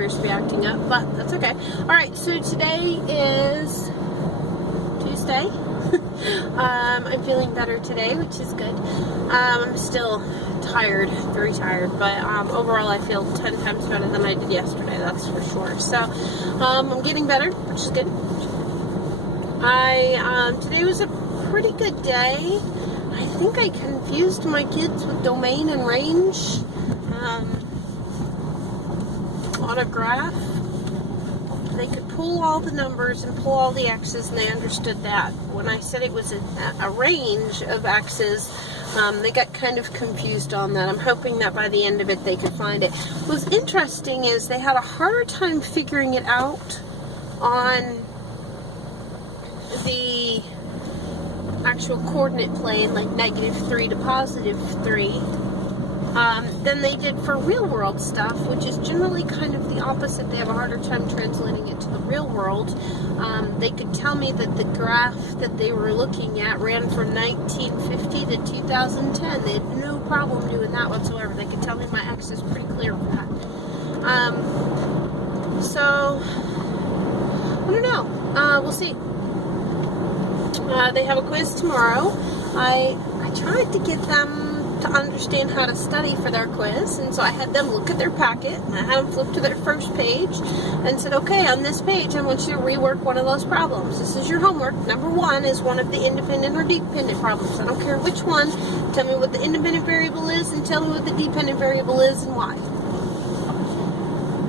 appears to be acting up, but that's okay. Alright, so today is Tuesday. I'm feeling better today, which is good. I'm still tired, very tired, but overall I feel 10 times better than I did yesterday, that's for sure. So, I'm getting better, which is good. Today was a pretty good day. I think I confused my kids with domain and range on a graph. They could pull all the numbers and pull all the x's, and they understood that. When I said it was a range of x's, they got kind of confused on that. I'm hoping that by the end of it they could find it. What's interesting is they had a harder time figuring it out on the actual coordinate plane, like -3 to +3, than they did for real world stuff, which is generally kind of the opposite. They have a harder time translating it to the real world. They could tell me that the graph that they were looking at ran from 1950 to 2010. They had no problem doing that whatsoever. They could tell me my x is pretty clear for that. So, I don't know. We'll see. They have a quiz tomorrow. I tried to get them to understand how to study for their quiz, and so I had them look at their packet, and I had them flip to their first page, and said, okay, on this page I want you to rework one of those problems. This is your homework. Number 1 is one of the independent or dependent problems. I don't care which one. Tell me what the independent variable is, and tell me what the dependent variable is, and why.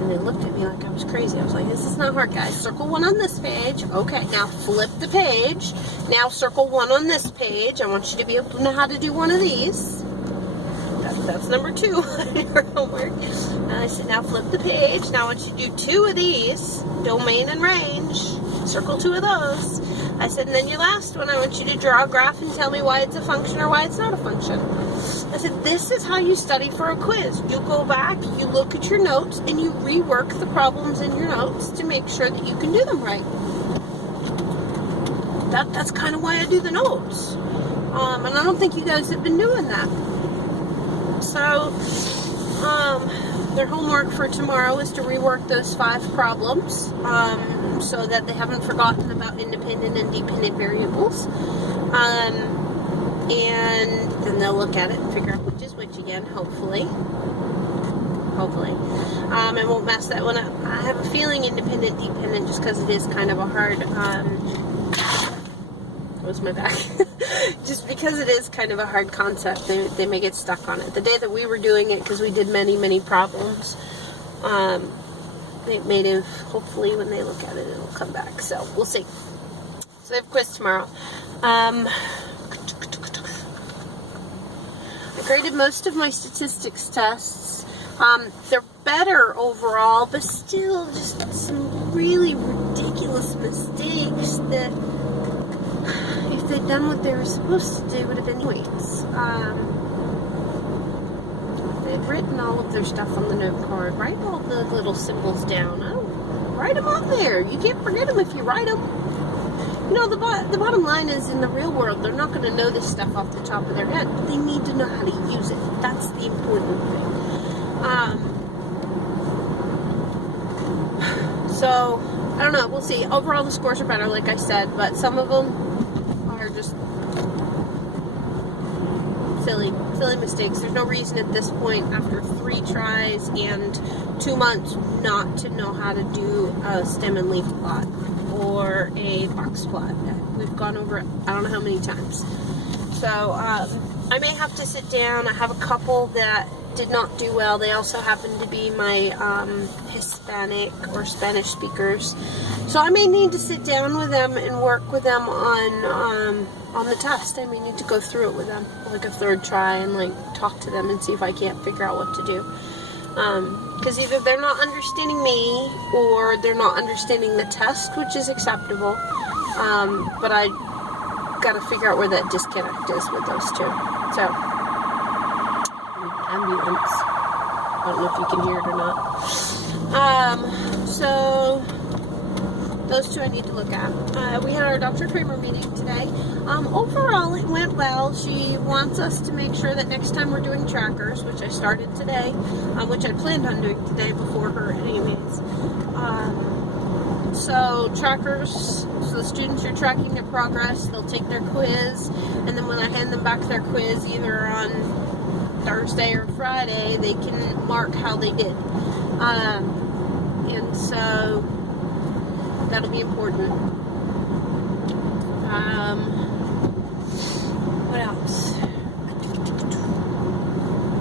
They looked at me like I was crazy. I was like, this is not hard, guys. Circle 1 on this page. Okay, now flip the page. Now circle 1 on this page. I want you to be able to know how to do one of these. That's number 2 on your homework. I said, now flip the page. Now I want you to do 2 of these. Domain and range. Circle 2 of those. I said, and then your last one, I want you to draw a graph and tell me why it's a function or why it's not a function. I said, this is how you study for a quiz. You go back, you look at your notes, and you rework the problems in your notes to make sure that you can do them right. That's kind of why I do the notes. And I don't think you guys have been doing that. So, their homework for tomorrow is to rework those 5 problems, so that they haven't forgotten about independent and dependent variables. And then they'll look at it and figure out which is which again, hopefully. And won't mess that one up. I have a feeling independent, dependent, just because it is kind of a hard, where's my back? Just because it is kind of a hard concept, they may get stuck on it. The day that we were doing it, because we did many problems, it may have, hopefully when they look at it, it'll come back. So, we'll see. So, they have a quiz tomorrow. I graded most of my statistics tests. They're better overall, but still just some really ridiculous mistakes that if they'd done what they were supposed to do would have been points. They'd written all of their stuff on the note card. Write all the little symbols down. Write them on there. You can't forget them if you write them. You know, the bottom line is, in the real world, they're not going to know this stuff off the top of their head, but they need to know how to use it. That's the important thing. So, I don't know. We'll see. Overall, the scores are better, like I said, but some of them are just silly mistakes. There's no reason at this point, after 3 tries and 2 months, not to know how to do a stem and leaf plot or a box plot. We've gone over it I don't know how many times. So, I may have to sit down. I have a couple that did not do well. They also happen to be my Hispanic or Spanish speakers. So I may need to sit down with them and work with them on the test. I may need to go through it with them, like a 3rd try, and like talk to them and see if I can't figure out what to do. Because either they're not understanding me or they're not understanding the test, which is acceptable. But I got to figure out where that disconnect is with those 2. So, ambulance. I don't know if you can hear it or not. So, those 2 I need to look at. We had our Dr. Kramer meeting today. Overall, it went well. She wants us to make sure that next time we're doing trackers, which I started today, which I planned on doing today before her anyways, also trackers, so the students are tracking their progress. They'll take their quiz, and then when I hand them back their quiz, either on Thursday or Friday, they can mark how they did. And so that'll be important. What else?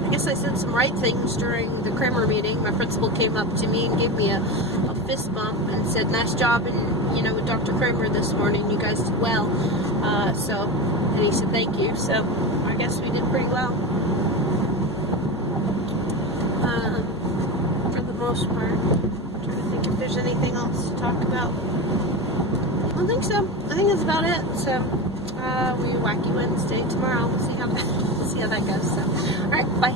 I guess I said some right things during the Kramer meeting. My principal came up to me and gave me a fist bump and said, "Nice job, and with Dr. Kramer this morning. You guys did well." And he said thank you. So I guess we did pretty well. For the most part. I'm trying to think if there's anything else to talk about. I don't think so. I think that's about it. So we Wacky Wednesday tomorrow. We'll see how that goes. So, all right, bye.